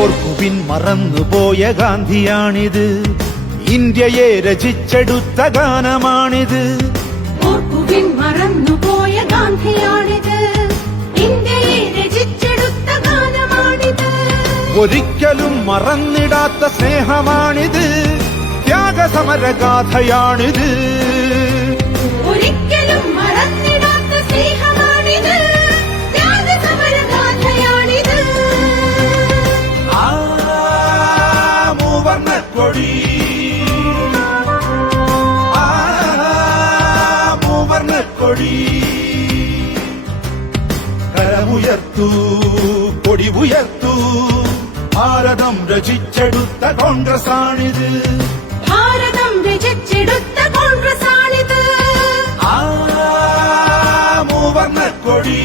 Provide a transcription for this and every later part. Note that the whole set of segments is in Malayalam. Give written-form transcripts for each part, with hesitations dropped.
ഓർക്കുവിൻ മറന്നുപോയ ഗാന്ധിയാണിത്, ഇന്ത്യയെ രചിച്ചെടുത്ത ഗാനമാണിത്. ഓർക്കുവിൻ മറന്നുപോയ ഗാന്ധിയാണിത്, ഇന്ത്യയെ രചിച്ചെടുത്ത ഗാനമാണിത്. ഒരിക്കലും മറന്നിടാത്ത സ്നേഹമാണിത്, ത്യാഗസമരഗാഥയാണിത്. ഒരിക്കലും മറന്നിടാത്ത സ്നേഹമാണിത്, ത്യാഗസമരഗാഥയാണിത്. മൂവർണ്ണക്കൊടി, മൂവർണ്ണക്കൊടി, കരമുയർത്തു കൊടി ഉയർത്തു, ഭാരതം രചിച്ചെടുത്ത കോൺഗ്രസാണിത്. ഭാരതം രചിച്ചെടുത്ത കോൺഗ്രസാണിത്. മൂവർണ്ണക്കൊടി,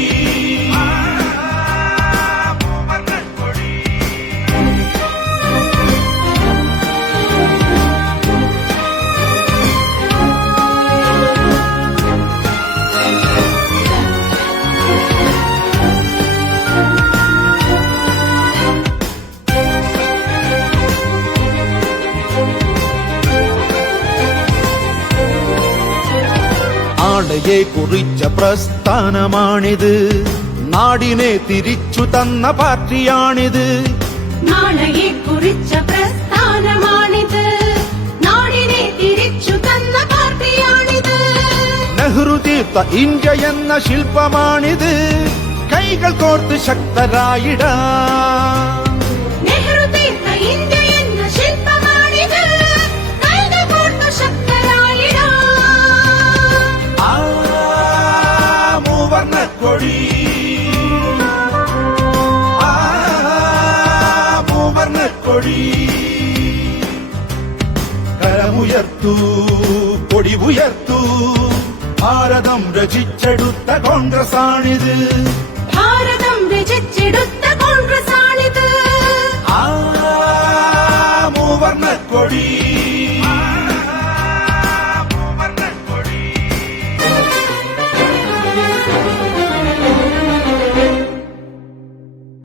നാളെയെ കുറിച്ച പ്രസ്ഥാനമാണിത്, നാടിനെ തിരിച്ചു തന്ന പാർട്ടിയാണിത്. നാളെയെ കുറിച്ച പ്രസ്ഥാനമാണിത്, നാടിനെ തിരിച്ചു തന്ന പാർട്ടിയാണിത്. നെഹ്റു തീർത്ത ഇന്ത്യ എന്ന ശില്പമാണിത്, കൈകൾ കോർത്ത് ശക്തരായിടാം. നെഹ്റു തീർത്ത ഇന്ത്യ എന്ന ശില്പമാണിത്, കൈകൾ കോർത്ത് ശക്തരായിടാം. മൂവർണ്ണക്കൊടി, മൂവർണ്ണക്കൊടി, കരമുയർത്തു കൊടി ഉയർത്തു, ഭാരതം രചിച്ചെടുത്ത കോൺഗ്രസാണിത്. ഭാരതം രചിച്ചെടുത്ത കോൺഗ്രസാണിത്. മൂവർണ്ണക്കൊടി.